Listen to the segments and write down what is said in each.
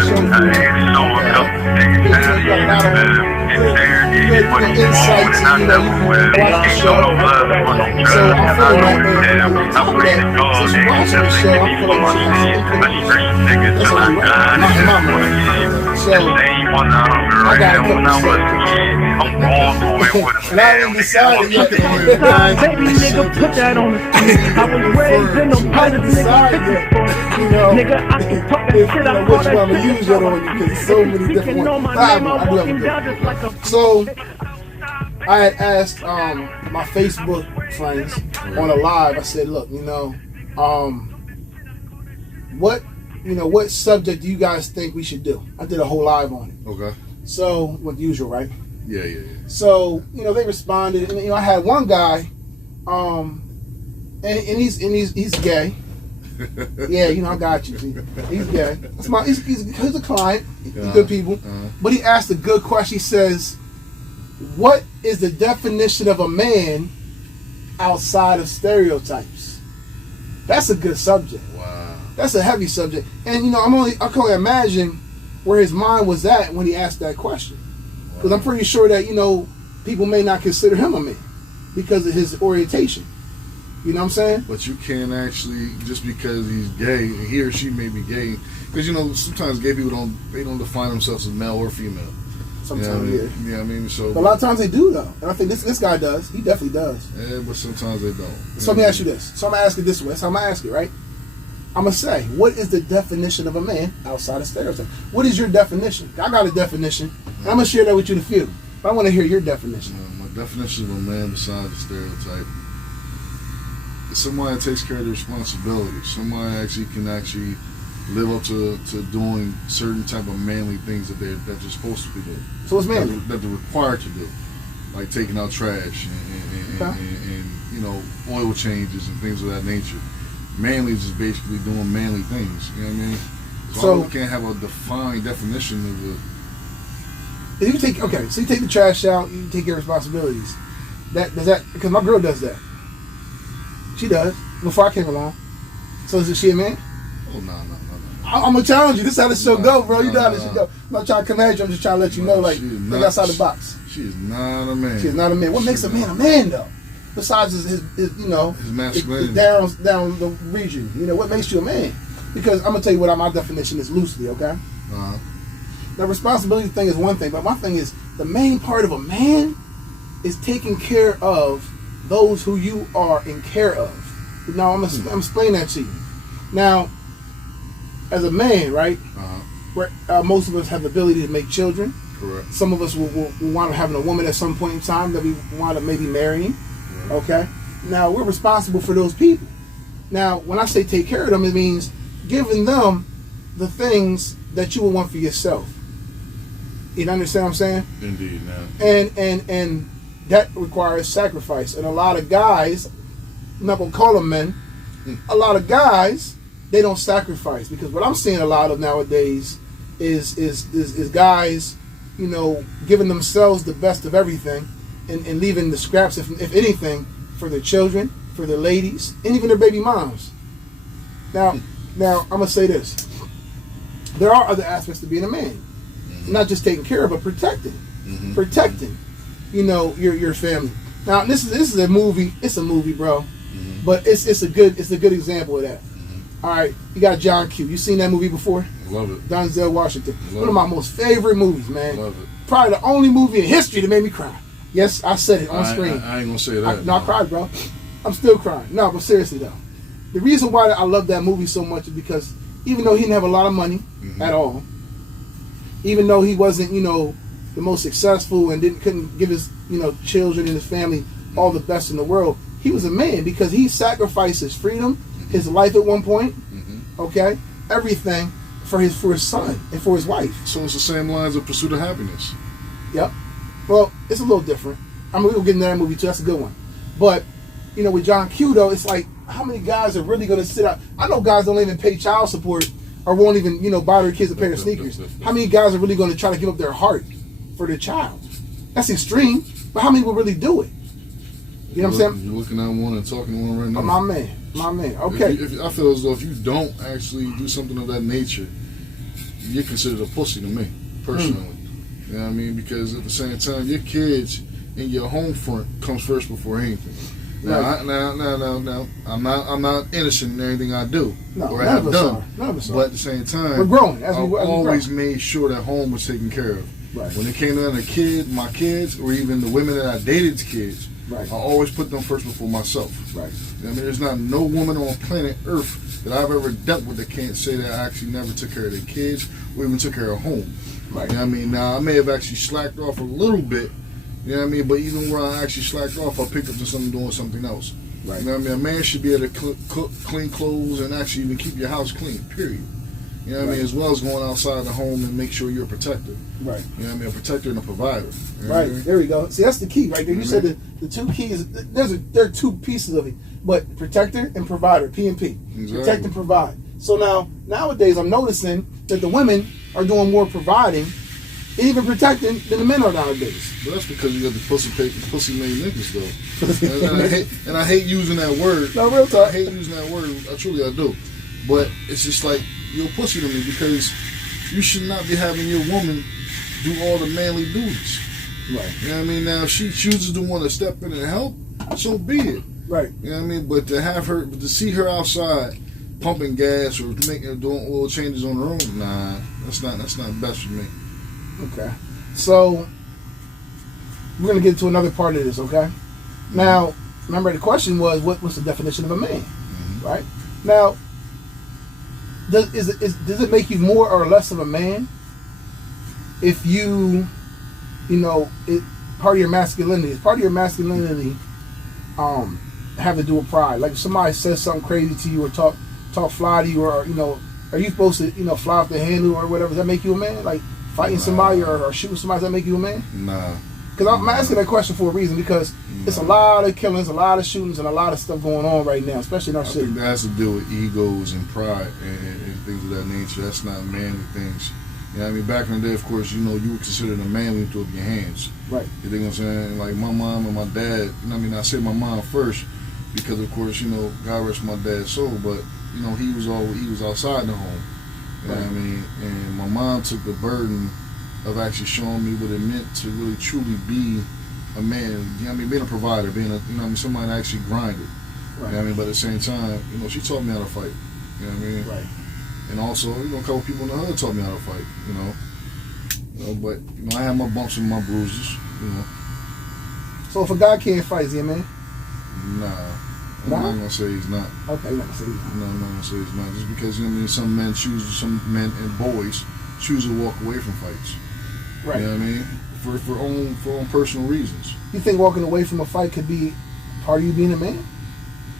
show you. It's so a couple things You got a lot of good insights, and you watch the show. So I'm feeling that, man. On top of that, since you're watching the show, I'm feeling like you should have some input. That's only right. Not in my mind. So I got a couple of and I ain't decided yet. Baby nigga, put that on the street. I was raised in no private nigga. Nigga, I can talk that shit. I which one I'm gonna use that on you because there's so many different ones. So I had asked my Facebook friends on a live. I said, look, what subject do you guys think we should do? I did a whole live on it. Okay. So with the usual, right? Yeah. So they responded, and I had one guy, and he's gay. Yeah, I got you. See? He's gay. He's a client. He's good people. But he asked a good question. He says, "What is the definition of a man outside of stereotypes?" That's a good subject. Wow. That's a heavy subject, and I can only imagine where his mind was at when he asked that question. Because I'm pretty sure that, people may not consider him a man because of his orientation. You know what I'm saying? But you can't actually, just because he's gay, he or she may be gay, because, sometimes gay people don't define themselves as male or female. Sometimes, Yeah, I mean, so. But a lot of times they do, though. And I think this guy does. He definitely does. Yeah, but sometimes they don't. So let me ask you this. So I'm going to ask it this way. That's how I'm going to ask it, right? I'm going to say, what is the definition of a man outside of stereotype? What is your definition? I got a definition. And I'm going to share that with you in a few. But I want to hear your definition. My definition of a man besides the stereotype is somebody that takes care of their responsibilities. Somebody actually can live up to doing certain type of manly things that they're supposed to be doing. So what's manly? That they're required to do. Like taking out trash and oil changes and things of that nature. Manly is just basically doing manly things. You know what I mean? So we can't have a defined definition of the. So you take the trash out, you take your responsibilities. Because my girl does that. She does before I came along. So is she a man? Oh no. I'm gonna challenge you. This is how this show go, bro. You know how this show go. I'm not trying to come at you. I'm just trying to let you know, think outside the box. She is not a man. She is not a man. What makes a man though? Besides his masculinity. Down the region. What makes you a man? Because I'm gonna tell you what my definition is loosely. Okay. The responsibility thing is one thing, but my thing is the main part of a man is taking care of those who you are in care of. Now I'm explaining that to you. Now, as a man, right? Most of us have the ability to make children. Correct. Some of us will wind up having a woman at some point in time that we wind up maybe marrying. Yeah. Okay. Now we're responsible for those people. Now, when I say take care of them, it means giving them the things that you would want for yourself. You understand what I'm saying? Indeed, man. And that requires sacrifice. And a lot of guys, I'm not gonna call them men, a lot of guys, they don't sacrifice, because what I'm seeing a lot of nowadays is guys, giving themselves the best of everything and leaving the scraps, if anything, for their children, for their ladies, and even their baby moms. Now I'm gonna say this. There are other aspects to being a man. Not just taking care of, but protecting. Protecting, your family. Now this is a movie. It's a movie, bro. But it's a good example of that. All right, you got John Q. You seen that movie before? Love it. Denzel Washington. One of my most favorite movies, man. Love it. Probably the only movie in history that made me cry. Yes, I said it on screen. I ain't gonna say that. I cried, bro. I'm still crying. No, but seriously though, the reason why I love that movie so much is because even though he didn't have a lot of money at all, even though he wasn't, the most successful and couldn't give his, children and his family all the best in the world, he was a man because he sacrificed his freedom, his life at one point, okay, everything for his son and for his wife. So it's the same lines of Pursuit of Happiness. Yep. Well, it's a little different. We'll get into that movie too. That's a good one. But with John Q though, it's like, how many guys are really going to sit out? I know guys don't even pay child support or won't even, buy their kids a pair of sneakers. How many guys are really going to try to give up their heart for their child? That's extreme, but how many will really do it? You know what I'm saying? You're looking at one and talking to one right now. My man. Okay. I feel as though if you don't actually do something of that nature, you're considered a pussy to me, personally. You know what I mean? Because at the same time, your kids and your home front comes first before anything. Now, Right. I'm not innocent in everything I do or none have of us done. are. None of us are. But at the same time, We're growing. I always made sure that home was taken care of. Right. When it came down to my kids, or even the women that I dated's kids, Right. I always put them first before myself. Right. I mean, there's not no woman on planet Earth that I've ever dealt with that can't say that I actually never took care of their kids or even took care of home. Right. You know what I mean? Now, I may have actually slacked off a little bit, you know what I mean? But even where I actually slacked off, I picked up to something doing something else. Right. You know what I mean? A man should be able to cook, clean clothes, and actually even keep your house clean, period. You know what I mean? As well as going outside the home and make sure you're a protector. Right. You know what I mean? A protector and a provider. You know what I Right. mean? There we go. See, that's the key right there. You Mhm. said the two keys. There are two pieces of it, but protector and provider. P&P. Exactly. Protect and provide. So nowadays, I'm noticing that the women are doing more providing, even protecting, than the men are nowadays. But that's because you got the pussy made niggas though. and I hate using that word. No, real talk. I hate using that word. I do. But it's just like, you're a pussy to me because you should not be having your woman do all the manly duties. Right. You know what I mean? Now, if she chooses to want to step in and help, so be it. Right. You know what I mean? But to see her outside pumping gas or doing oil changes on her own, nah, that's not best for me. Okay. So we're gonna get to another part of this. Okay. Now, remember the question was, what's the definition of a man? Mm-hmm. Right. Now, does it make you more or less of a man if you know, part of your masculinity? It's part of your masculinity. Have to do with pride. Like if somebody says something crazy to you or talk fly to you, or are you supposed to fly off the handle or whatever? Does that make you a man? Like fighting somebody or shooting somebody, does that make you a man? Nah. Because I'm asking that question for a reason, because it's a lot of killings, a lot of shootings, and a lot of stuff going on right now, especially in our I city. think that has to do with egos and pride and things of that nature. That's not manly things. You know what I mean? Back in the day, of course, you were considered a man when you threw up your hands. Right. You think what I'm saying? Like my mom and my dad, I say my mom first because, of course, God rest my dad's soul, but, he was outside the home. You know what I mean? And my mom took the burden of actually showing me what it meant to really truly be a man. You know what I mean? Being a provider, being somebody that actually grinded. Right. You know what I mean? But at the same time, she taught me how to fight. You know what I mean? Right. And also, a couple people in the hood taught me how to fight. But I have my bumps and my bruises. So if a guy can't fight, is he a man? Nah. I'm Nah? not gonna say he's not. Okay, you're not gonna say he's not. No, I'm not gonna say he's not. Just because some men and boys choose to walk away from fights. Right. You know what I mean? For own personal reasons. You think walking away from a fight could be part of you being a man?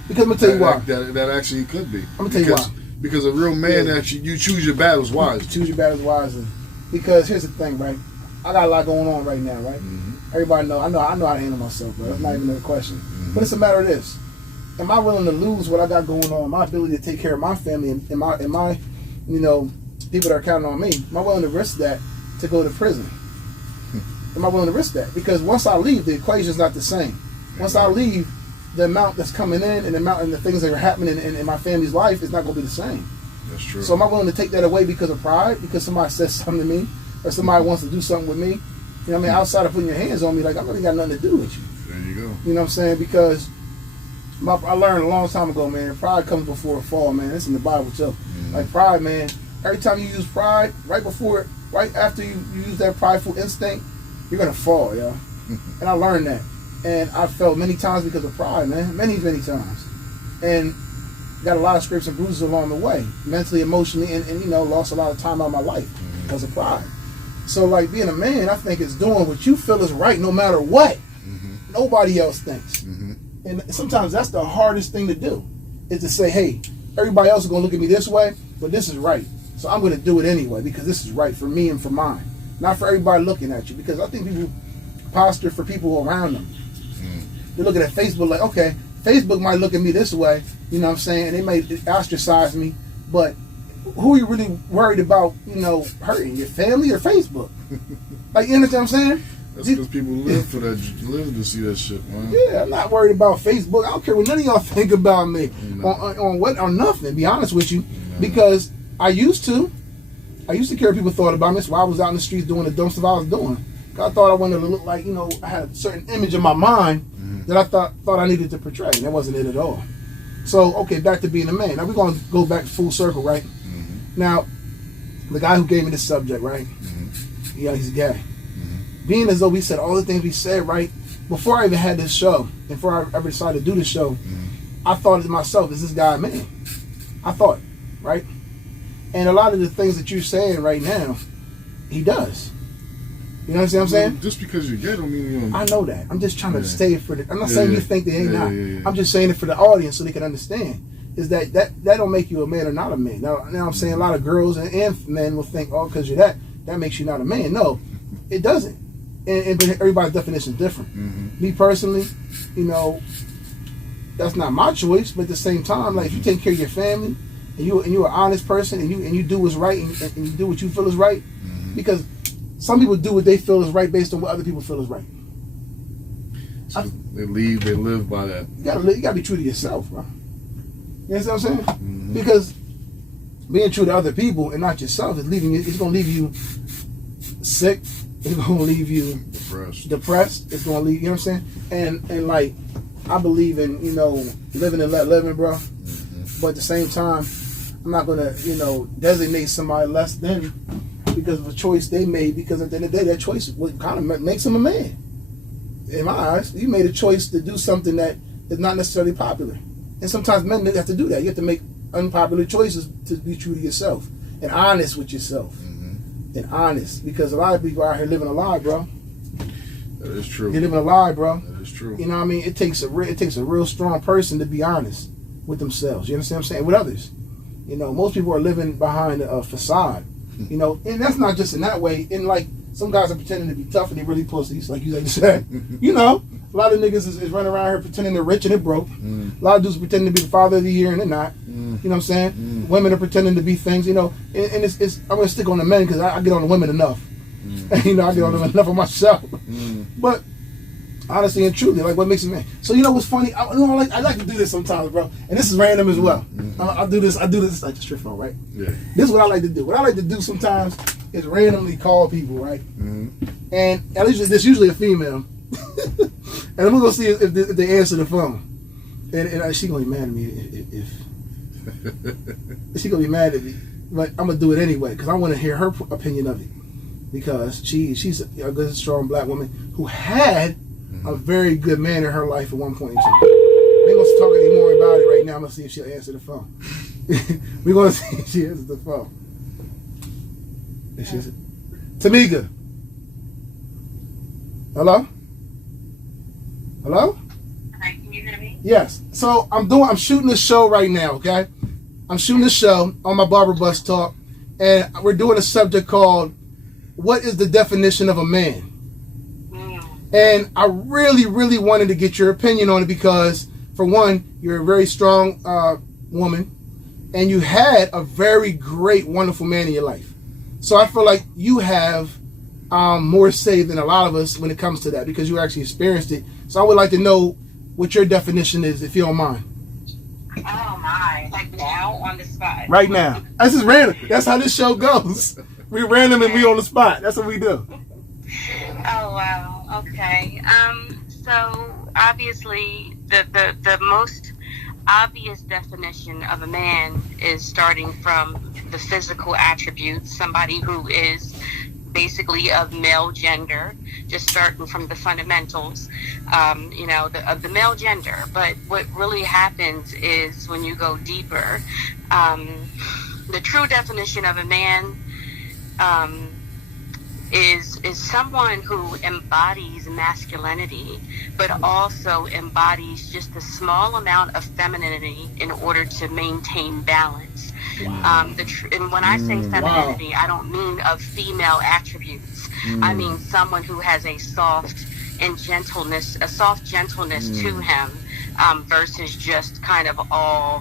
Because I'm gonna tell you why. That actually could be. I'm gonna tell you why. Because a real man, actually, you choose your battles wisely. Choose your battles wisely. Because here's the thing, right? I got a lot going on right now, right? Mm-hmm. Everybody know. I know how to handle myself, bro. That's not even a question. Mm-hmm. But it's a matter of this: am I willing to lose what I got going on? My ability to take care of my family and my people that are counting on me. Am I willing to risk that to go to prison? Am I willing to risk that? Because once I leave, the equation's not the same. Once I leave, the amount that's coming in and the amount and the things that are happening in my family's life is not going to be the same. That's true. So am I willing to take that away because of pride? Because somebody says something to me, or somebody wants to do something with me? You know what I mean? Outside of putting your hands on me, like I really got nothing to do with you. There you go. You know what I'm saying? Because I learned a long time ago, man. Pride comes before a fall, man. It's in the Bible too. Mm-hmm. Like pride, man. Every time you use pride, right after you use that prideful instinct, you're gonna fall, yo. And I learned that, and I felt many times because of pride, man. Many times, and got a lot of scrapes and bruises along the way, mentally, emotionally, and lost a lot of time out of my life because of pride. So, like being a man, I think is doing what you feel is right, no matter what nobody else thinks. And sometimes that's the hardest thing to do, is to say, hey, everybody else is gonna look at me this way, but this is right. So I'm gonna do it anyway because this is right for me and for mine. Not for everybody looking at you, because I think people posture for people around them. They're looking at Facebook like, okay, Facebook might look at me this way, you know what I'm saying, and they may ostracize me, but who are you really worried about, hurting? Your family or Facebook? Like, you understand what I'm saying? That's because people live to see that shit, man. Yeah, I'm not worried about Facebook. I don't care what none of y'all think about me on nothing, to be honest with you, because I used to I used to care what people thought about me. That's why I was out in the streets doing the dumb stuff I was doing. I thought I wanted to look like, I had a certain image in my mind that I thought I needed to portray, and that wasn't it at all. So, okay, back to being a man. Now we're going to go back full circle, right? Now, the guy who gave me this subject, right? Yeah, he's gay. Being as though we said all the things we said, right? Before I even had this show, before I ever decided to do this show, I thought to myself, is this guy a man? I thought, right? And a lot of the things that you're saying right now, he does. You know what I'm saying? Just because you're gay don't mean you don't. I know that. I'm just trying to say it for the. I'm not saying you think they ain't not. I'm just saying it for the audience so they can understand. Is that don't make you a man or not a man? Now I'm saying a lot of girls and men will think, oh, because you're that makes you not a man. No, it doesn't. And everybody's definition is different. Me personally, that's not my choice. But at the same time, like if you take care of your family and you're an honest person and you do what's right and you do what you feel is right, because some people do what they feel is right based on what other people feel is right. So they live by that. You gotta be true to yourself, bro. You know what I'm saying? Because being true to other people and not yourself is it's gonna leave you sick. It's gonna leave you depressed. It's gonna leave, you know what I'm saying? And like I believe in, living and let living, bro. But at the same time, I'm not gonna, designate somebody less than because of a choice they made, because at the end of the day, that choice what kind of makes them a man. In my eyes, you made a choice to do something that is not necessarily popular. And sometimes men have to do that. You have to make unpopular choices to be true to yourself and honest with yourself. And honest, because a lot of people out here living a lie, bro. That is true. They're living a lie, bro. That is true. You know what I mean? It takes a real strong person to be honest with themselves. You understand what I'm saying? With others. Most people are living behind a facade. And that's not just in that way. And like some guys are pretending to be tough and they really pussies, like you said. A lot of niggas is running around here pretending they're rich and they're broke. A lot of dudes pretending to be the father of the year and they're not. You know what I'm saying? Women are pretending to be things, and it's I'm gonna stick on the men because I get on the women enough. I get on them enough of myself. But honestly and truly, like what makes a man. So what's funny? I like to do this sometimes, bro. And this is random as well. I do this like the strip phone, right? Yeah. This is what I like to do. What I like to do sometimes is randomly call people, right? And at least there's usually a female. And I'm gonna see if they answer the phone. And she gonna be mad at me if she gonna be mad at me. But I'm gonna do it anyway because I want to hear her opinion of it. Because she's a good, strong black woman who had a very good man in her life at one point in time. I ain't gonna talk anymore about it right now. I'm gonna see if she'll answer the phone. We're gonna see if she answers the phone. Tamika. Hello? Hello? Hi, can you hear me? Yes. So I'm shooting a show right now, okay? I'm shooting a show on my Barber Bus Talk, and we're doing a subject called "What is the definition of a man?" And I really, really wanted to get your opinion on it because, for one, you're a very strong woman, and you had a very great, wonderful man in your life. So I feel like you have more say than a lot of us when it comes to that because you actually experienced it. So I would like to know what your definition is, if you don't mind. Oh my! Like now on the spot. Right now. This is random. That's how this show goes. We're random and we on the spot. That's what we do. Oh wow. Okay. So obviously the most obvious definition of a man is starting from the physical attributes, somebody who is basically of male gender, just starting from the fundamentals, of the male gender. But what really happens is when you go deeper, the true definition of a man is someone who embodies masculinity, but also embodies just a small amount of femininity in order to maintain balance. Wow. And when I say femininity, I don't mean of female attributes. I mean someone who has a soft gentleness to him, versus just kind of all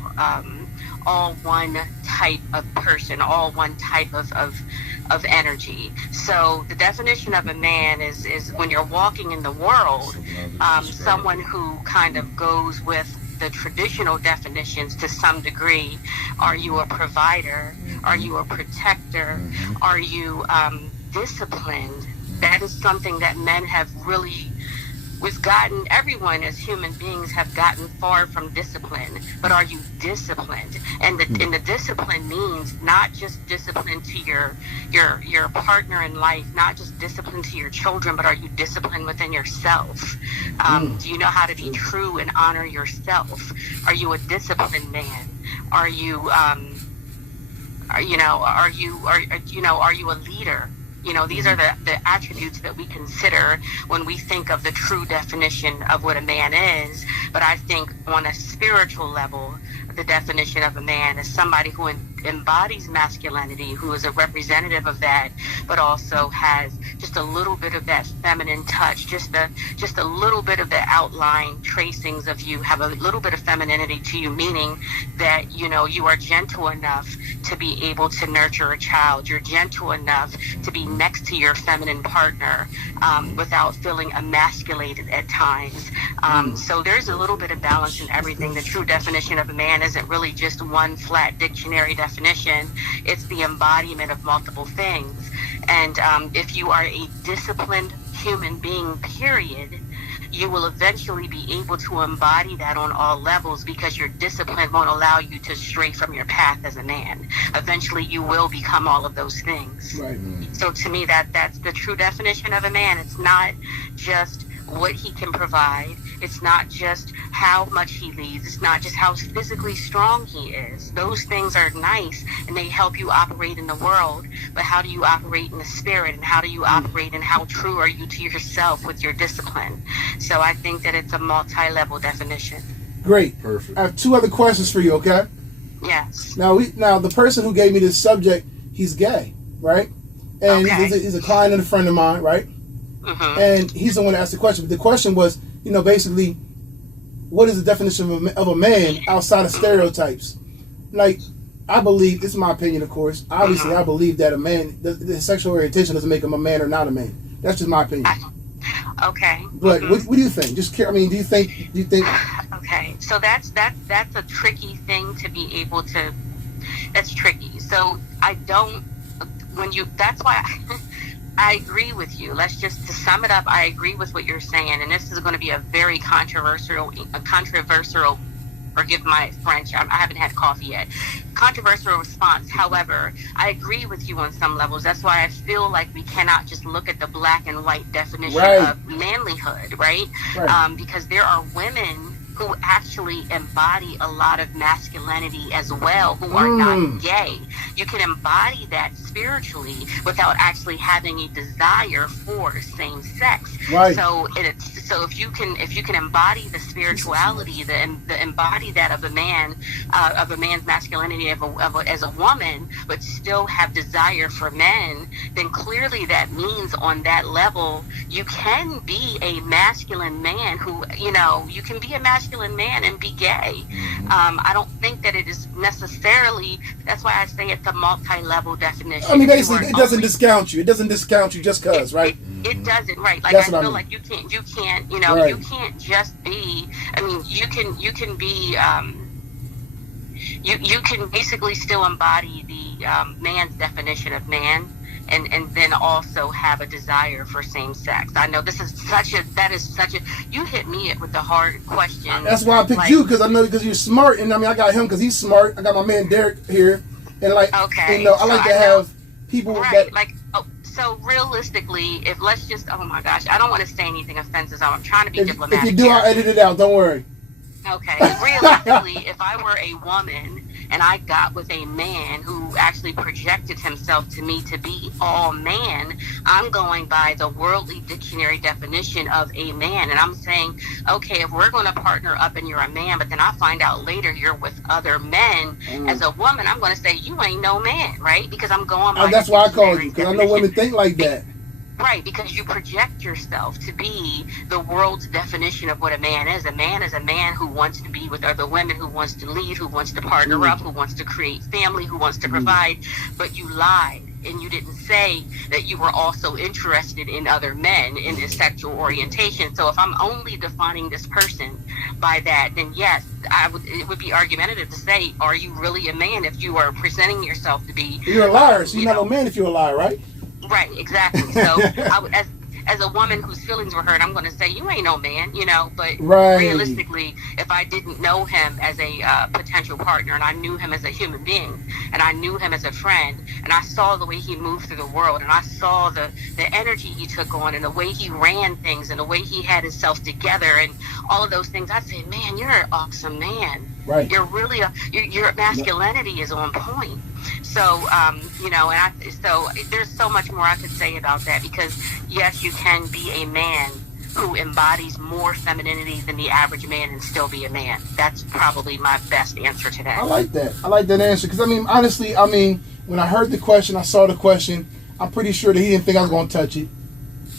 one type of person, all one type of energy. So the definition of a man is when you're walking in the world, someone who kind of goes with the traditional definitions to some degree. Are you a provider? Are you a protector? Are you disciplined? That is something that men have really, everyone as human beings have gotten far from discipline, but are you disciplined? And the discipline means not just discipline to your partner in life, not just discipline to your children, but are you disciplined within yourself? Do you know how to be true and honor yourself? Are you a disciplined man? Are you are you a leader? These are the attributes that we consider when we think of the true definition of what a man is. But I think on a spiritual level, the definition of a man is somebody who embodies masculinity, who is a representative of that, but also has just a little bit of that feminine touch, just a little bit of the outline tracings of you, have a little bit of femininity to you, meaning that, you are gentle enough to be able to nurture a child. You're gentle enough to be next to your feminine partner without feeling emasculated at times. So there's a little bit of balance in everything. The true definition of a man isn't really just one flat dictionary definition. It's the embodiment of multiple things. And if you are a disciplined human being, period, you will eventually be able to embody that on all levels, because your discipline won't allow you to stray from your path as a man. Eventually you will become all of those things. Right. So to me, that's the true definition of a man. It's not just what he can provide. It's not just how much he leads. It's not just how physically strong he is. Those things are nice and they help you operate in the world, but how do you operate in the spirit, and how do you operate, and how true are you to yourself with your discipline? So I think that it's a multi-level definition. Great. Perfect. I have two other questions for you, okay? Yes. Now the person who gave me this subject, he's gay, right? And Okay. he's a client and a friend of mine, right? And he's the one that asked the question. But the question was, basically, what is the definition of a man outside of stereotypes? Like, I believe, this is my opinion, of course. Obviously, I believe that a man, the sexual orientation doesn't make him a man or not a man. That's just my opinion. Okay. But what do you think? Do you think? Okay, so that's a tricky thing to be able to. That's tricky. So that's why I agree with you. To sum it up, I agree with what you're saying, and this is going to be a very controversial, forgive my French, I haven't had coffee yet, controversial response. However, I agree with you on some levels. That's why I feel like we cannot just look at the black and white definition of manlyhood, right? Because there are women who actually embody a lot of masculinity as well, who are not gay. You can embody that spiritually without actually having a desire for same sex. Right. So if you can embody the spirituality, the embody that of a man, of a man's masculinity as a woman, but still have desire for men, then clearly that means on that level you can be a masculine man who, you can be a masculine man and be gay. I don't think that it is necessarily, that's why I say it's a multi-level definition. I mean, basically, it doesn't discount you. It doesn't discount you just because, right? It doesn't, right? Like, That's I what feel I mean. like you can't, Right. you can't just be. I mean, you can be. You can basically still embody the man's definition of man, and then also have a desire for same sex. I know that is such a. You hit me with the hard question. That's why I picked you, because I know because you're smart, and I got him because he's smart. I got my man Derek here, and I like to have people that. So realistically, oh my gosh, I don't want to say anything offensive. I'm trying to be diplomatic. If you do, I'll edit it out. Don't worry. Okay. Realistically, if I were a woman and I got with a man who actually projected himself to me to be all man, I'm going by the worldly dictionary definition of a man. And I'm saying, okay, if we're going to partner up and you're a man, but then I find out later you're with other men, as a woman, I'm going to say, you ain't no man, right? Because I'm going by That's why I called you, because I know women think like that. Right, because you project yourself to be the world's definition of what a man is. A man is a man who wants to be with other women, who wants to lead, who wants to partner up, who wants to create family, who wants to provide. But you lied. and you didn't say that you were also interested in other men in this sexual orientation. So if I'm only defining this person by that, then yes, it would be argumentative to say, are you really a man if you are presenting yourself to be? You're a liar, so you're not a man if you're a liar, right? Right, exactly. So I would, as a woman whose feelings were hurt, I'm going to say, you ain't no man, but realistically, if I didn't know him as a potential partner, and I knew him as a human being, and I knew him as a friend, and I saw the way he moved through the world, and I saw the energy he took on, and the way he ran things, and the way he had himself together, and all of those things, I'd say, man, you're an awesome man. Right. You're really, your masculinity is on point. So, so there's so much more I could say about that, because yes, you can be a man who embodies more femininity than the average man and still be a man. That's probably my best answer to that. I like that. I like that answer, because honestly, when I heard the question, I saw the question, I'm pretty sure that he didn't think I was going to touch it.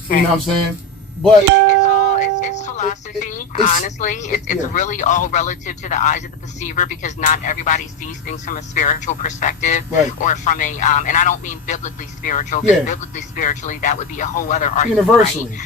You know what I'm saying? But it's philosophy, honestly. It's really all relative to the eyes of the perceiver, because not everybody sees things from a spiritual perspective, right, or from a, and I don't mean biblically spiritual, because biblically spiritually, that would be a whole other argument. Universally.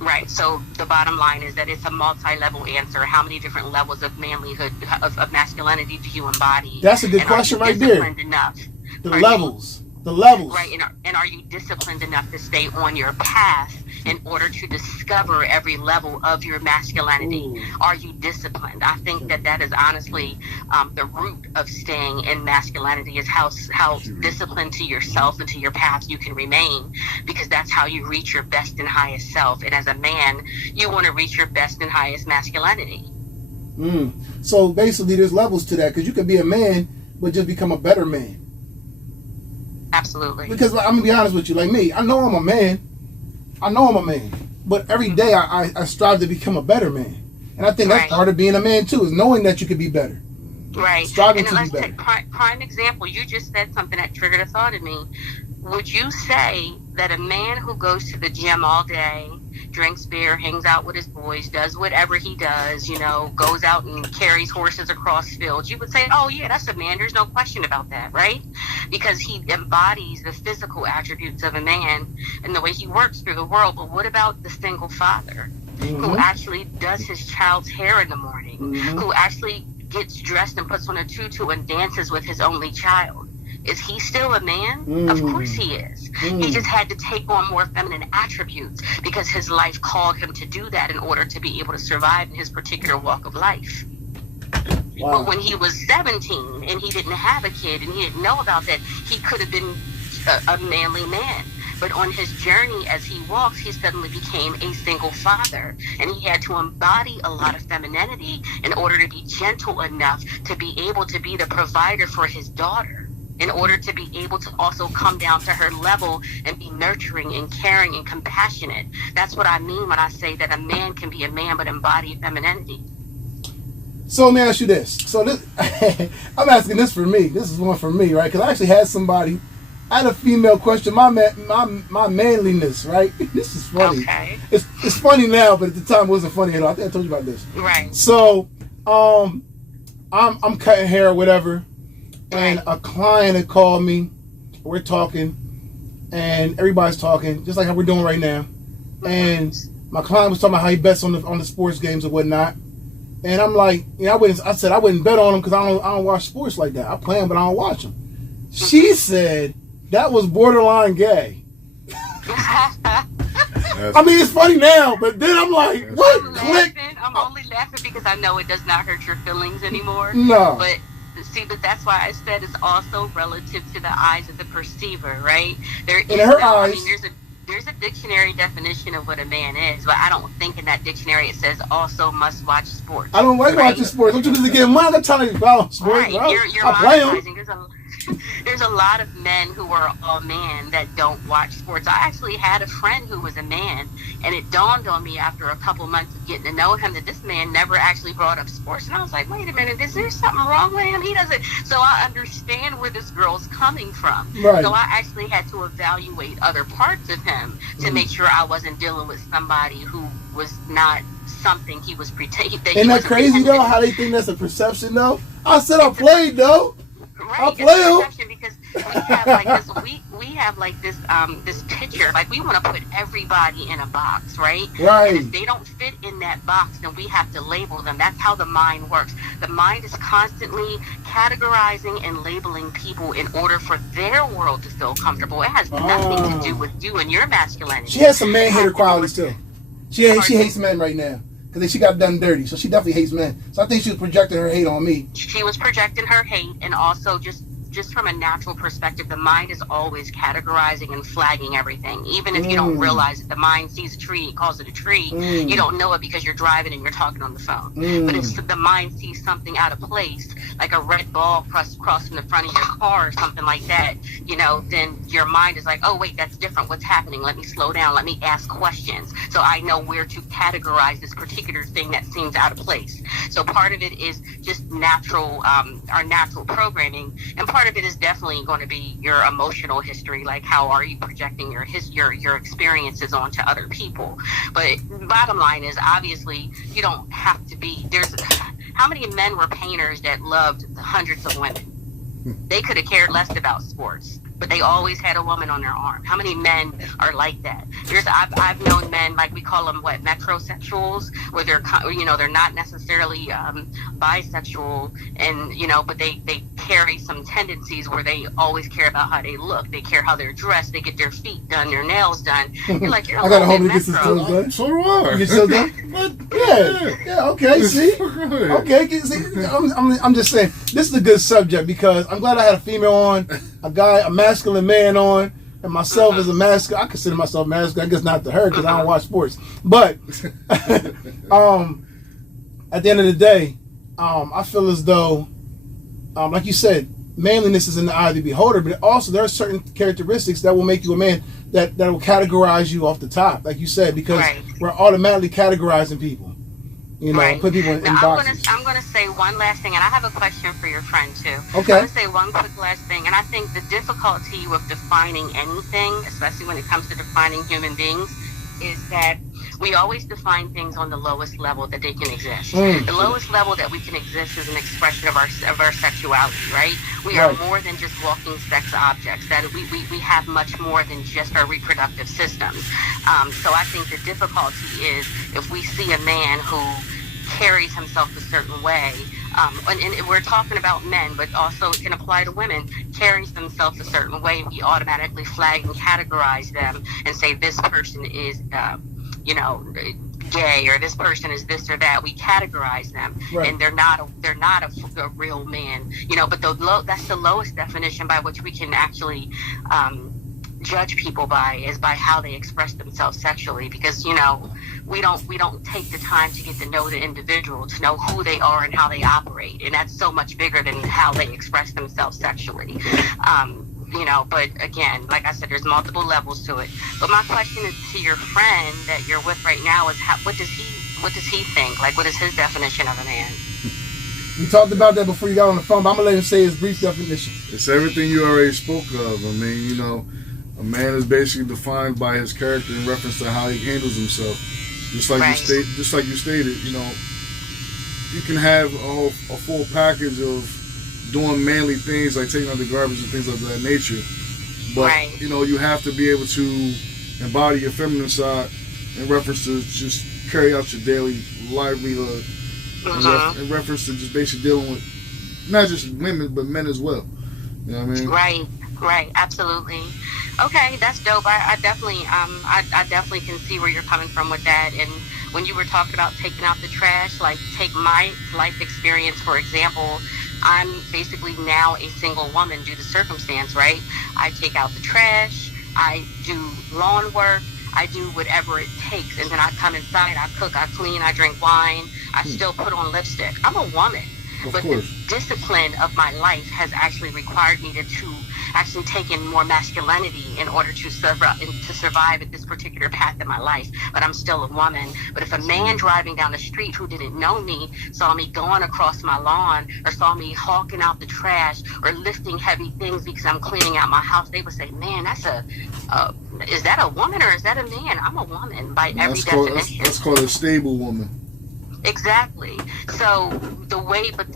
Right. So the bottom line is that it's a multi-level answer. How many different levels of manlyhood, of masculinity do you embody? That's a good question right there. Enough? The levels. The levels. Right. And are you disciplined enough to stay on your path in order to discover every level of your masculinity? Ooh. Are you disciplined? I think that is honestly the root of staying in masculinity, is how disciplined to yourself and to your path you can remain, because that's how you reach your best and highest self. And as a man, you want to reach your best and highest masculinity. So basically there's levels to that, because you could be a man but just become a better man. Absolutely. Because I'm going to be honest with you, like me, I know I'm a man, but every day I strive to become a better man. And I think that's part of being a man too, is knowing that you could be better. Right. Striving and to let's be better. take prime example. You just said something that triggered a thought in me. Would you say that a man who goes to the gym all day, drinks beer, hangs out with his boys, does whatever he does, goes out and carries horses across fields, you would say, oh yeah, that's a man, there's no question about that, right? Because he embodies the physical attributes of a man and the way he works through the world. But what about the single father who actually does his child's hair in the morning, who actually gets dressed and puts on a tutu and dances with his only child? Is he still a man? Of course he is. He just had to take on more feminine attributes because his life called him to do that in order to be able to survive in his particular walk of life. Wow. But when he was 17 and he didn't have a kid and he didn't know about that, he could have been a manly man. But on his journey as he walks, he suddenly became a single father. And he had to embody a lot of femininity in order to be gentle enough to be able to be the provider for his daughter, in order to be able to also come down to her level and be nurturing and caring and compassionate. That's what I mean when I say that a man can be a man but embody femininity. So let me ask you this. So this, I'm asking this for me. This is one for me, right? Because I actually had somebody, I had a female question my manliness, right? This is funny. Okay. It's funny now, but at the time it wasn't funny at all. I think I told you about this. Right. So I'm cutting hair or whatever. And a client had called me. We're talking, and everybody's talking, just like how we're doing right now. And my client was talking about how he bets on the sports games and whatnot. And I'm like, I said I wouldn't bet on him because I don't watch sports like that. I play them, but I don't watch them. She said that was borderline gay. It's funny now, but then I'm like, what? I'm only laughing because I know it does not hurt your feelings anymore. No. But that's why I said it's also relative to the eyes of the perceiver, right? There's a dictionary definition of what a man is, but I don't think in that dictionary it says also must watch sports. I don't like watching sports. I'm just getting money. I'm trying to follow sports. Right. You're monetizing. There's a lot of men who are all man that don't watch sports. I actually had a friend who was a man, and it dawned on me after a couple months of getting to know him that this man never actually brought up sports. And I was like, wait a minute, is there something wrong with him? He doesn't. So I understand where this girl's coming from. Right. So I actually had to evaluate other parts of him to make sure I wasn't dealing with somebody who was not something he was pretending. Isn't that crazy though? How they think that's a perception though? I said I played though. Right, I play him because we have like this. We have like this picture, like we want to put everybody in a box, right? Right. And if they don't fit in that box, then we have to label them. That's how the mind works. The mind is constantly categorizing and labeling people in order for their world to feel comfortable. It has nothing to do with you and your masculinity. She has some man-hater qualities too. She hates men right now because she got done dirty, so she definitely hates men. So I think she was projecting her hate on me. She was projecting her hate, and also just from a natural perspective, the mind is always categorizing and flagging everything. Even if you don't realize it, the mind sees a tree and calls it a tree. You don't know it because you're driving and you're talking on the phone. But if the mind sees something out of place, like a red ball crossing the front of your car or something like that, you know, then your mind is like, oh, wait, that's different. What's happening? Let me slow down. Let me ask questions so I know where to categorize this particular thing that seems out of place. So part of it is just natural, our natural programming, and part of it is definitely going to be your emotional history, like how are you projecting your experiences onto other people. But bottom line is, obviously, you don't have to be. How many men were painters that loved hundreds of women? They could have cared less about sports, but they always had a woman on their arm. How many men are like that? I've known men, like we call them metrosexuals, where they're not necessarily bisexual, and but they carry some tendencies where they always care about how they look. They care how they're dressed. They get their feet done, their nails done. You're like, you're a little bit metro. So do I. You still done? Yeah. Okay. See. Okay. See, I'm just saying this is a good subject because I'm glad I had a female on, a masculine man on, and myself as a masculine. I consider myself masculine. I guess not to her because I don't watch sports. But at the end of the day, I feel as though, like you said, manliness is in the eye of the beholder, but also there are certain characteristics that will make you a man that will categorize you off the top, like you said, because we're automatically categorizing people. Put people in boxes. I'm going to say one last thing, and I have a question for your friend, too. Okay. I'm going to say one quick last thing, and I think the difficulty with defining anything, especially when it comes to defining human beings, is that we always define things on the lowest level that they can exist. The lowest level that we can exist is an expression of our sexuality, right? We are more than just walking sex objects. That we have much more than just our reproductive systems. So I think the difficulty is if we see a man who carries himself a certain way, and we're talking about men, but also it can apply to women, carries themselves a certain way, we automatically flag and categorize them and say this person is gay, or this person is this or that. We categorize them, and they're not a real man, but that's the lowest definition by which we can actually judge people is by how they express themselves sexually, because we don't take the time to get to know the individual, to know who they are and how they operate, and that's so much bigger than how they express themselves sexually. But again, like I said, there's multiple levels to it. But my question is to your friend that you're with right now is what does he think? Like, what is his definition of a man? We talked about that before you got on the phone, but I'm gonna let him say his brief definition. It's everything you already spoke of. I mean, a man is basically defined by his character in reference to how he handles himself. Just like you stated, you can have a full package of doing manly things like taking out the garbage and things of that nature, but you have to be able to embody your feminine side in reference to just carry out your daily livelihood, in reference to just basically dealing with not just women but men as well. You know what I mean? Right, absolutely. Okay, that's dope. I definitely can see where you're coming from with that. And when you were talking about taking out the trash, like take my life experience for example. I'm basically now a single woman due to circumstance, right? I take out the trash, I do lawn work, I do whatever it takes, and then I come inside, I cook, I clean, I drink wine, I still put on lipstick. I'm a woman. But the discipline of my life has actually required me to actually take in more masculinity in order to survive at this particular path in my life. But I'm still a woman. But if a man driving down the street who didn't know me saw me going across my lawn, or saw me hawking out the trash, or lifting heavy things because I'm cleaning out my house, they would say, man, is that a woman or is that a man? I'm a woman by every definition. That's called a stable woman. Exactly. So the way, but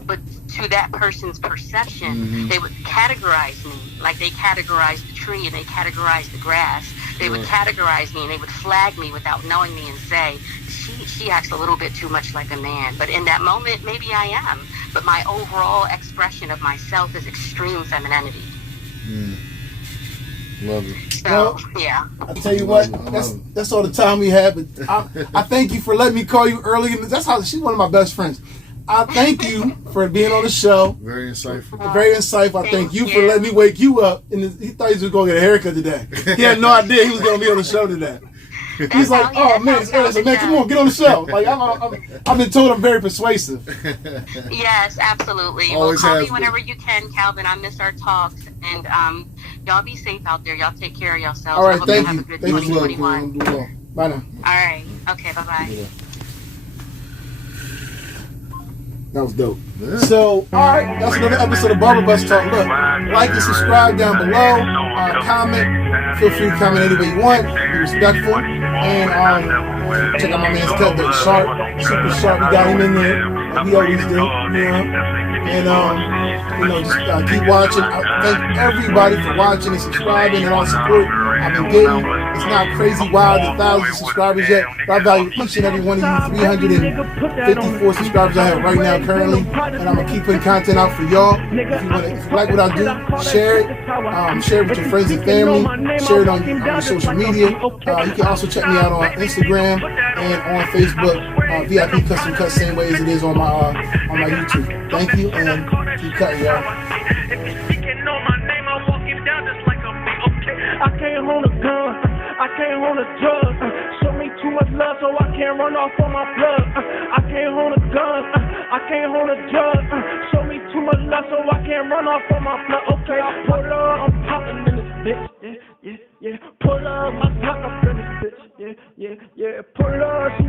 to that person's perception, they would categorize me like they categorize the tree and they categorize the grass, they would categorize me and they would flag me without knowing me and say, she acts a little bit too much like a man. But in that moment, maybe I am. But my overall expression of myself is extreme femininity. Love it. So, Well, yeah. I tell you what, that's all the time we have. But I thank you for letting me call you early. That's how she's one of my best friends. I thank you for being on the show. Very insightful. Very insightful. I thank you for you. letting me wake you up. And he thought he was going to get a haircut today. He had no idea he was going to be on the show today. He's like, oh man, it's Anderson, man, come on, get on the show. Like I've been told I'm very persuasive. Yes, absolutely. Always Well, call has me whenever you can, Calvin. I miss our talks. And y'all be safe out there. Y'all take care of yourselves. All right, I hope thank you. you. Have a good Thank you. 2021. Bye now. All right. Okay, bye-bye. That was dope. Yeah. So, all right, that's another episode of Barber Bus Talk. Look, like and subscribe down below. Comment. Feel free to comment any way you want. Be respectful. And check out my man's cut. That's sharp, super sharp. We got him in there. Like we always do. And just keep watching. I thank everybody for watching and subscribing and all support I've been getting. It's not crazy wild, 1,000 subscribers yet, but I value each and every one of you 354 subscribers I have right now currently, and I'm going to keep putting content out for y'all. If you like what I do, share it. Share it with your friends and family. Share it on your social media. You can also check me out on Instagram and on Facebook. VIP Custom Cut, same way as it is on my YouTube. Thank you, and keep cutting, y'all. I can't hold a gun, I can't hold a drug. Show me too much love so I can't run off on my blood. I can't hold a gun, I can't hold a drug. Show me too much love so I can't run off on my blood. Okay, I pull up, I'm popping in this bitch. Yeah. Pull up, my top up in this bitch. Yeah. Pull up, she